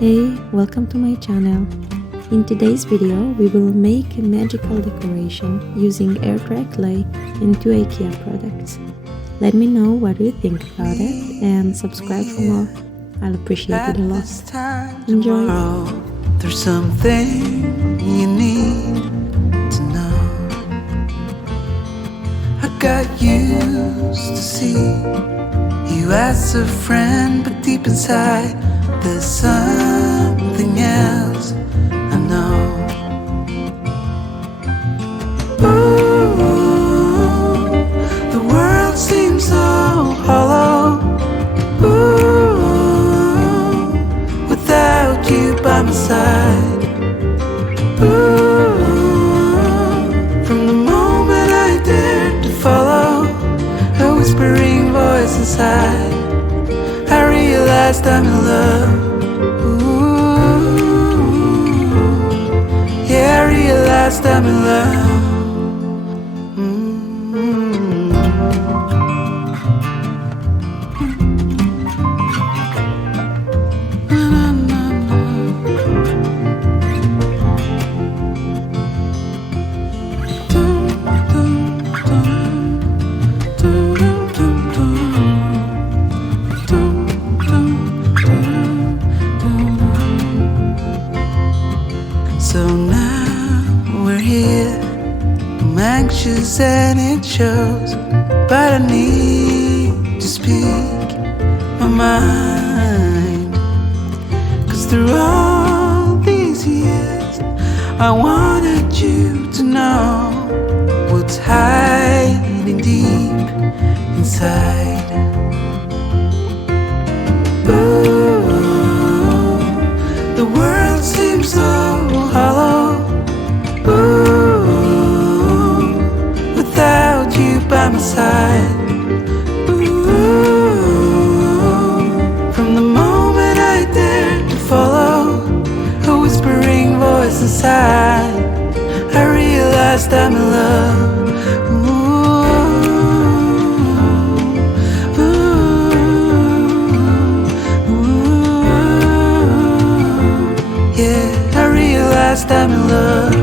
Hey, welcome to my channel. In today's video, we will make a magical decoration using air dry clay and 2 IKEA products. Let me know what you think about it and subscribe for more. I'll appreciate it a lot. Enjoy! There's something you need to know. I got used to see you as a friend, but deep inside there's something else I know. Ooh, the world seems so hollow. Ooh, without you by my side. Ooh, from the moment I dared to follow a whispering voice inside, I realized I'm in love. Ooh, yeah, I realized I'm in love. So now we're here, I'm anxious and it shows, but I need to speak my mind. 'Cause through all these years, I wanted you to know what's hiding deep inside. Ooh, the world seems so hollow. Ooh, without you by my side. Ooh, from the moment I dared to follow a whispering voice inside, I realized I'm in love. Yeah, I realized I'm in love.